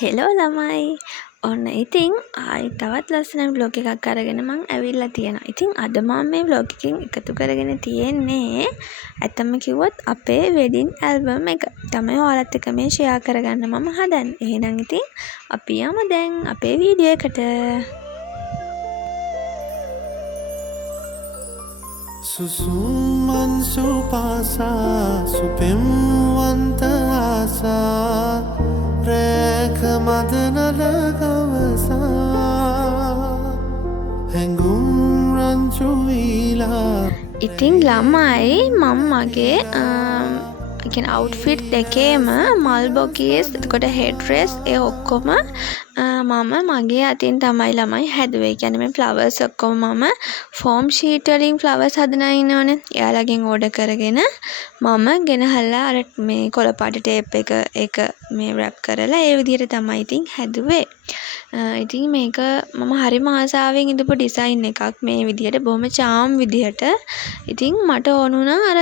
Hello ළමයි. ඔන්න ඉතින් ආයි තවත් ලස්සන බ්ලොග් එකක් අරගෙන මං ඇවිල්ලා තියෙනවා. ඉතින් අද මම මේ බ්ලොග් එකෙන් එකතු කරගෙන තියෙන්නේ ඇත්තම කිව්වොත් අපේ වෙඩින් ඇල්බම් එක. තමයි ඔයාලත් එක්ක මේ ෂෙයා කරගන්න මම හදන්නේ. එහෙනම් ඉතින් අපි යමු දැන් අපේ වීඩියෝ එකට. Susuman supasa supemwanta asa reka madanala gawasa hengum ranchuila ඉතින් ළමයි මම මගේ කියන්නේ අවුට්ෆිට් දෙකේම මල් බොකීස් එතකොට හෙඩ් ඩ්‍රෙස් ඒ ඔක්කොම මම මගේ අතින් තමයි ළමයි හැදුවේ. කියන්නේ මේ ෆ්ලවර්ස් ඔක්කොම මම ෆෝම් ෂීට් වලින් ෆ්ලවර්ස් හදන අය ඉන්නවනේ. එයාලගෙන් ඕඩර් කරගෙන මම ගෙනහල්ලා අර මේ කොළපාට ටේප් එක ඒක මේ රැප් කරලා ඒ විදිහට තමයි ඉතින් හැදුවේ. ඉතින් මේක මම හරිම ආසාවෙන් ඉඳපු ඩිසයින් එකක් මේ විදිහට බොහොම චාම් විදිහට. ඉතින් මට ඕන වුණා අර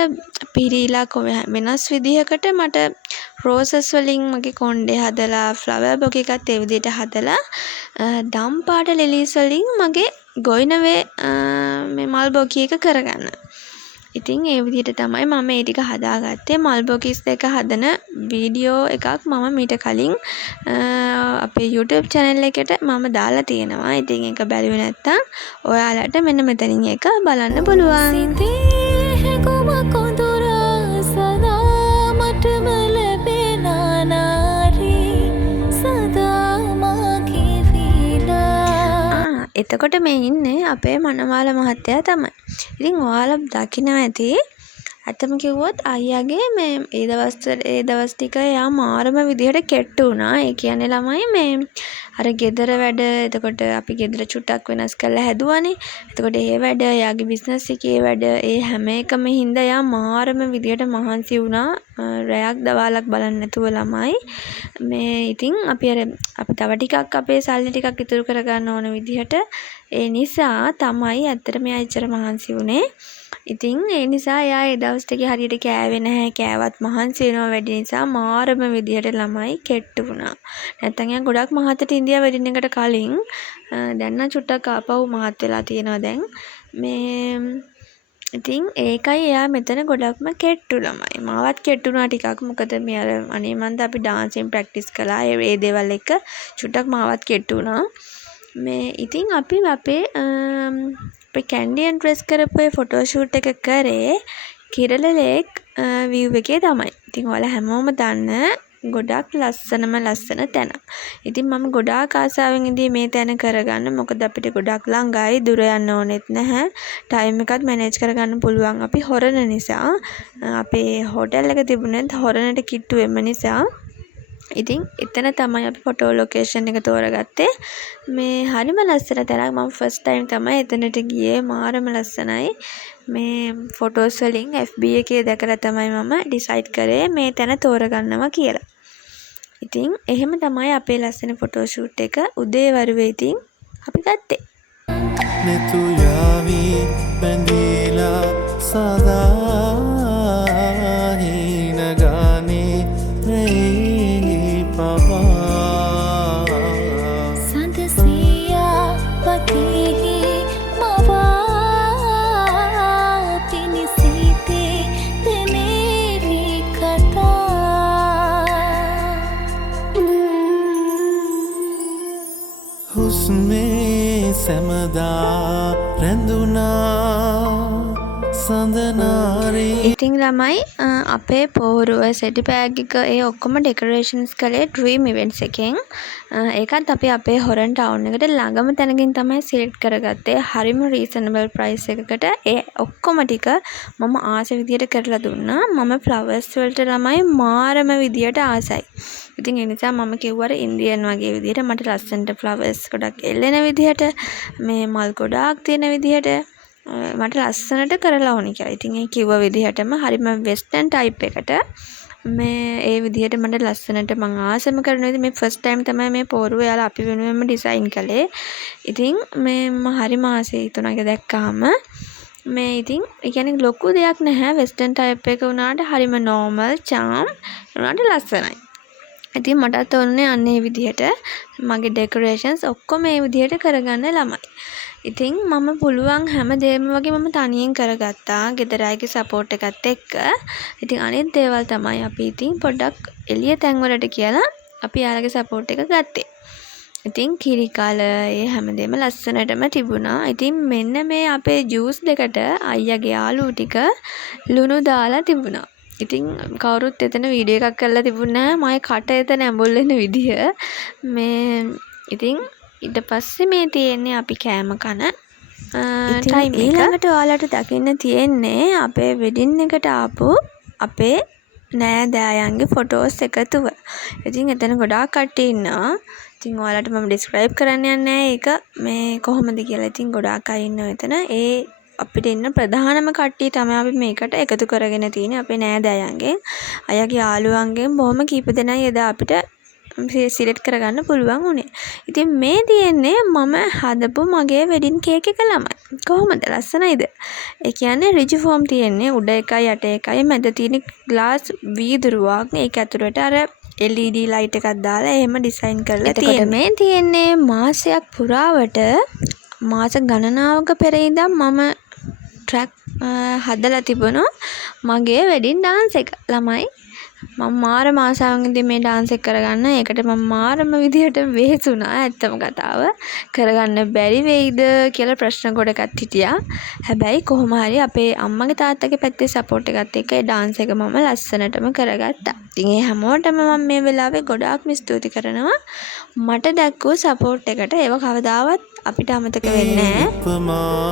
පිරීලා වෙනස් විදිහකට මට රෝසස් වලින් මගේ කොණ්ඩේ හදලා ෆ්ලවර් බොකේ එකත් ඒ විදිහට හදලා දම් පාට ලිලීස් වලින් මගේ ගොයිනවේ මේ මල් බොකේ එක කරගන්න. ඉතින් ඒ විදිහට තමයි මම ඒ ටික හදාගත්තේ. මල් බොකීස් දෙක හදන වීඩියෝ එකක් මම මීට කලින් අපේ YouTube channel එකට මම දාලා තියෙනවා. ඉතින් ඒක බැලුවේ නැත්තම් ඔයාලට මෙන්න මෙතනින් එක බලන්න පුළුවන්. එතකොට මේ ඉන්නේ අපේ මනමාල මහත්තයා තමයි. ඉතින් ඔයාලා දකිනවා ඇති ඇත්තම කිව්වොත් අයියාගේ මේ ඒ දවස් ටික එයා මාරම විදිහට කෙට්ටු වුණා. ඒ කියන්නේ ළමයි මේ අර ගෙදර වැඩ එතකොට අපි ගෙදර චුට්ටක් වෙනස් කරලා හැදුවානේ. එතකොට ඒ වැඩ එයාගේ බිස්නස් එකේ වැඩ ඒ හැම එකම හින්දා එයා මාරම විදිහට මහන්සි වුණා. රැයක් දවාලක් බලන්න නැතුව ළමයි. මේ ඉතින් අපි තව ටිකක් අපේ සල්ලි ටිකක් ඉතුරු කරගන්න ඕන විදිහට ඒ නිසා තමයි ඇත්තට මෙයා එච්චර මහන්සි වුණේ. ඉතින් ඒ නිසා එයා ඒ දවස් ටිකේ හරියට කෑවේ නැහැ. කෑවත් මහන්සි වෙනවා වැඩි නිසා මාරම විදිහට ළමයි කෙට්ටු වුණා. නැත්තම් එයා ගොඩක් මහතට ඉන්දියා වෙඩින් එකට කලින් දැන් නම් චුට්ටක් ආපහු මහත් වෙලා තියෙනවා දැන්. මේ ඉතින් ඒකයි එයා මෙතන ගොඩක්ම කෙට්ටු ළමයි. මාවත් කෙට්ටුනා ටිකක්. මොකද මේ අර අනේ මන්ද අපි ඩාන්සින් ප්‍රැක්ටිස් කළා. ඒ දේවල් එක චුට්ටක් මාවත් කෙට්ටු වුණා. මේ ඉතින් අපි අපේ කැන්ඩියන් ඩ්‍රෙස් කරපු ෆොටෝ ෂූට් එක කරේ කිරල ලේක් view එකේ තමයි. ඉතින් ඔයාලා හැමෝම දන්න ගොඩක් ලස්සන තැන. ඉතින් මම ගොඩාක් ආසාවෙන් ඉඳී මේ තැන කරගන්න. මොකද අපිට ගොඩක් ළඟයි දුර යන්න ඕනෙත් නැහැ. ටයිම් එකත් මැනේජ් කරගන්න පුළුවන් අපි හොරන නිසා. අපේ හෝටල් එක තිබුණෙත් හොරනට කිට්ටු වෙම නිසා. ඉතින් එතන තමයි අපි ෆොටෝ ලොකේෂන් එක තෝරගත්තේ. මේ හරිම ලස්සන තැනක්. මම ෆස්ට් ටයිම් තමයි එතනට ගියේ. මාරම ලස්සනයි. මේ ෆොටෝස් වලින් FB එකේ දැකලා තමයි මම ඩිසයිඩ් කරේ මේ තැන තෝරගන්නවා කියලා. ඉතින් එහෙම තමයි අපේ ලස්සන ෆොටෝ ෂූට් එක උදේ වරුවේ ඉතින් අපි ගත්තේ. netu yavi bandila sada hinagane re papa sandasiya patihi mava tinisite teneri kata husme samada renduna සඳනාරේ. ඉතින් ළමයි අපේ පෝරුව සෙටි බෑග් එක ඒ ඔක්කොම ඩෙකොරේෂන්ස් කළේ ඩ්‍රීම් ඉවෙන්ට්ස් එකෙන්. ඒකත් අපි අපේ හොරන් ටවුන් එකට ළඟම තැනකින් තමයි සිලෙක්ට් කරගත්තේ. හරිම රීසනබල් ප්‍රයිස් එකකට ඒ ඔක්කොම ටික මම ආස විදියට කරලා දුන්නා. මම ෆ්ලවර්ස් වලට ළමයි මාරම විදියට ආසයි. ඉතින් ඒ නිසා මම කිව්වා ඉන්දියන් වගේ විදියට මට ලස්සනට ෆ්ලවර්ස් ගොඩක් එල්ලෙන විදියට මේ මල් ගොඩාක් තියෙන විදියට මට ලස්සනට කරලා ඕනි කියලා. ඉතින් ඒ කිව්ව විදිහටම හරිම වෙස්ටර්න් ටයිප් එකට මේ ඒ විදිහට මට ලස්සනට මම ආසම කරන විදිහ මේ ෆස්ට් ටයිම් තමයි මේ පෝරුව යාලා අපි වෙනුවෙන්ම ඩිසයින් කළේ. ඉතින් මේ මම හරිම ආසයි හිතුණා ඒක දැක්කාම. මේ ඉතින් ඒ කියන්නේ ලොකු දෙයක් නැහැ වෙස්ටර්න් ටයිප් එක වුණාට හරිම නෝමල් චාම් වුණාට ලස්සනයි. ඉතින් මටත් ඕනේ අන්න ඒ විදිහට මගේ ඩෙකොරේෂන්ස් ඔක්කොම ඒ විදිහට කරගන්න ළමයි. ඉතින් මම පුළුවන් හැමදේම වගේ මම තනියෙන් කරගත්තා ගෙදර අයගේ සපෝට් එකත් එක්ක. ඉතින් අනිත් දේවල් තමයි අපි ඉතින් පොඩ්ඩක් එළිය තැන්වලට කියලා අපි යාළගේ සපෝට් එක ගත්තේ. ඉතින් කිරි කල ඒ හැමදේම ලස්සනටම තිබුණා. ඉතින් මෙන්න මේ අපේ ජූස් දෙකට අයියාගේ යාළුවෝ ටික ලුණු දාලා තිබුණා. ඉතින් කවුරුත් එතන වීඩියෝ එකක් කරලා තිබුණේ නැහැ. මගේ කට එතන ඇඹුල් වෙන විදිය. මේ ඉතින් ඊට පස්සේ මේ තියෙන්නේ අපි කෑම කන ටයිම් එක. ඊළඟට ඔයාලට දකින්න තියෙන්නේ අපේ වෙඩින් එකට ආපු අපේ නෑදෑයන්ගේ ෆොටෝස් එකතුව. ඉතින් එතන ගොඩාක් කට්ටිය ඉන්නවා. ඉතින් ඔයාලට මම ඩිස්ක්‍රයිබ් කරන්න යන්නේ නැහැ ඒක මේ කොහොමද කියලා. ඉතින් ගොඩාක් අය ඉන්නවා එතන. ඒ අපිට ඉන්න ප්‍රධානම කට්ටිය තමයි අපි මේකට එකතු කරගෙන තියෙන්නේ අපේ නෑදෑයන්ගෙන්. අයගේ යාළුවන්ගෙන් බොහොම කීප දෙනයි එදා අපිට සිලෙක්ට් කරගන්න පුළුවන් වුණේ. ඉතින් මේ තියෙන්නේ මම හදපු මගේ වෙඩින් කේක් එක ළමයි. කොහොමද ලස්සනයිද? ඒ කියන්නේ රිජි ෆෝම් තියෙන්නේ උඩ එකයි යට එකයි මැද තියෙන ග්ලාස් වීදුරුවක්. ඒක ඇතුළට අර LED ලයිට් එකක් දාලා එහෙම ඩිසයින් කරලා තියෙනවා. මේ තියෙන්නේ මාසයක් පුරාවට මාස ගණනාවක පෙර ඉඳන් මම ට්‍රැක් හදලා තිබුණා මගේ වෙඩින් ඩාන්ස් එක ළමයි. මම මාරම ආසාවෙන් ඉඳන් මේ ඩාන්ස් එක කරගන්න. ඒකට මම මාරම විදියට වෙහෙසුණා. ඇත්තම කතාව කරගන්න බැරි වෙයිද කියලා ප්‍රශ්න ගොඩක් හිටියා. හැබැයි කොහොම හරි අපේ අම්මගේ තාත්තගේ පැත්තේ සපෝට් එකත් එක්ක ඒ ඩාන්ස් එක මම ලස්සනටම කරගත්තා. ඉතින් ඒ හැමෝටම මම මේ වෙලාවේ ගොඩාක්ම ස්තුති කරනවා. මට දැක්කෝ සපෝට් එකට. ඒව කවදාවත් අපිට අමතක වෙන්නේ නැහැ.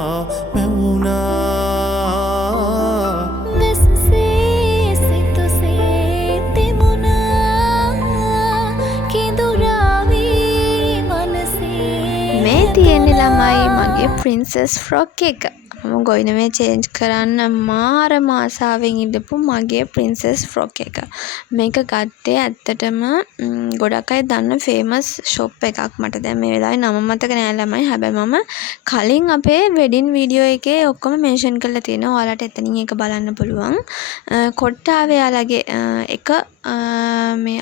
මේ තියෙන්නේ ළමයි මගේ ප්‍රින්සස් ෆ්‍රොක් එක. මම ගොයිනමේ චේන්ජ් කරන්න මාරම ආසාවෙන් ඉඳපු මගේ ප්‍රින්සස් ෆ්‍රොක් එක. මේක ගත්තේ ඇත්තටම ගොඩක් අය දන්න ෆේමස් ෂොප් එකක්. මට දැන් මේ වෙලාවේ නම මතක නෑ ළමයි. හැබැයි මම කලින් අපේ වෙඩින් වීඩියෝ එකේ ඔක්කොම මෙන්ෂන් කරලා තියෙනවා. ඔයාලට එතනින් ඒක බලන්න පුළුවන්. කොට්ටාවේ යාළගේ එක මේ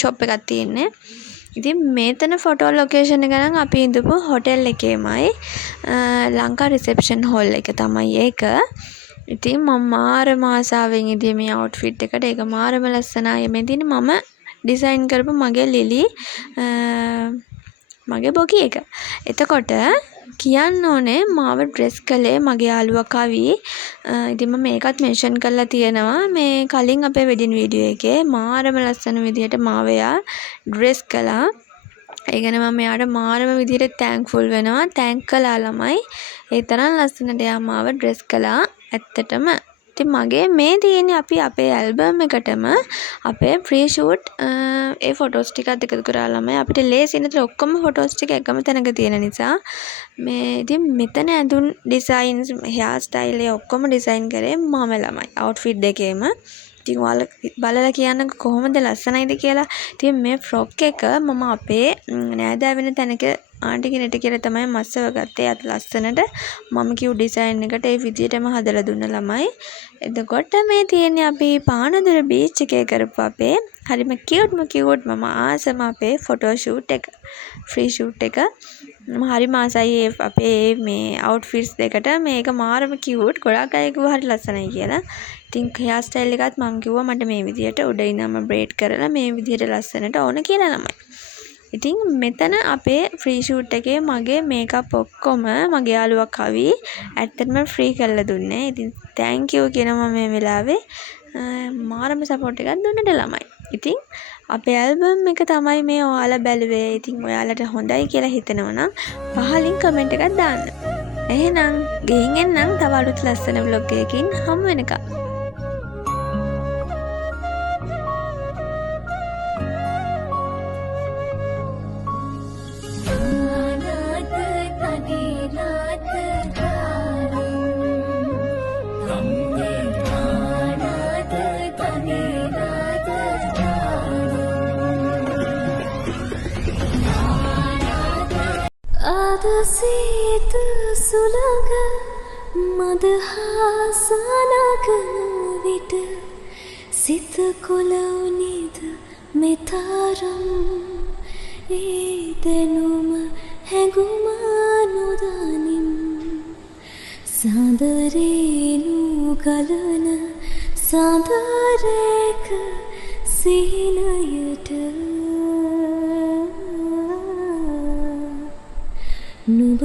ෂොප් එකක් තියෙන්නේ. ඉතින් මේතන ෆොටෝ ලොකේෂන් එක නම් අපි ඉඳපු හොටෙල් එකේමයි. ලංකා රිසෙප්ෂන් හෝල් එක තමයි ඒක. ඉතින් මම මාරම ආසාවෙන් ඉඳී මේ අවුට්ෆිට් එකට. ඒක මාරම ලස්සනයි. මේ තියෙන්නේ මම ඩිසයින් කරපු මගේ ලිලි මගේ බොකි එක. එතකොට කියන්න ඕනේ මාව ඩ්‍රෙස් කළේ මගේ යාළුවා කවි. ඉතින් මම මේකත් මෙන්ෂන් කරලා තියෙනවා මේ කලින් අපේ වෙඩින් වීඩියෝ එකේ. මාරම ලස්සන විදියට මාව එයා ඩ්‍රෙස් කළා. ඒ ගැන මම එයාට මාරම විදියට තැන්ක්ෆුල් වෙනවා. තැන්ක් කළා ළමයි. ඒ තරම් ලස්සනට එයා මාව ඩ්‍රෙස් කළා ඇත්තටම. ඉතින් මගේ මේ තියෙන්නේ අපි අපේ ඇල්බම් එකටම අපේ ප්‍රී ෂූට් ඒ ෆොටෝස් ටිකත් එකතු කරලා ළමයි. අපිට ලේසි නේද ඔක්කොම ෆොටෝස් ටික එකම තැනක තියෙන නිසා. මේ ඉතින් මෙතන ඇඳුම් ඩිසයින්ස් හෙයාර් ස්ටයිල් ඒ ඔක්කොම ඩිසයින් කරේ මම ළමයි අවුට්ෆිට් දෙකේම. ඉතින් ඔයාලා බලලා කියන්න කොහොමද ලස්සනයිද කියලා. ඉතින් මේ ෆ්‍රොක් එක මම අපේ නෑදෑ වෙන තැනක ආන්ටි කෙනෙක්ට කියලා තමයි මස්සව ගත්තේ. අත ලස්සනට මම කිව් ඩිසයින් එකට ඒ විදියටම හදලා දුන්න ළමයි. එතකොට මේ තියෙන්නේ අපි පානදුර බීච් එකේ කරපු අපේ හරිම කියුට් මම ආසම අපේ ෆොටෝ ෂූට් එක ෆ්‍රී ෂූට් එක. මම හරිම ආසයි අපේ මේ අවුට්ෆිට්ස් දෙකට. මේක මාරම කියුට්. ගොඩක් අය කිව්වා හරි ලස්සනයි කියලා. ඉතින් හෙයාර් ස්ටයිල් එකත් මම කිව්වා මට මේ විදියට උඩ ඉඳන්ම බ්‍රේඩ් කරලා මේ විදියට ලස්සනට ඕන කියලා ළමයි. ඉතින් මෙතන අපේ ෆ්‍රී ෂූට් එකේ මගේ මේකප් ඔක්කොම මගේ යාළුවා කවි ඇත්තටම ෆ්‍රී කරලා දුන්නේ. ඉතින් තෑන්ක් යූ කියනවා මේ වෙලාවේ. මාරම සපෝට් එකක් දුන්නට ළමයි. ඉතින් අපේ ඇල්බම් එක තමයි මේ ඔයාලා බැලුවේ. ඉතින් ඔයාලට හොඳයි කියලා හිතෙනවා නම් පහලින් කමෙන්ට් එකක් දාන්න. එහෙනම් ගිහින් එන්නම් තව අලුත් ලස්සන vlog එකකින් හමු වෙනකම්. අදසීත සුළඟ මදහාසනගන විට සිත කොළවුනිද මෙතරම් ඒ දැනුම හැඟුම නොදනිම් සඳරේනු ගලන සඳරේක සීනයට නුඹ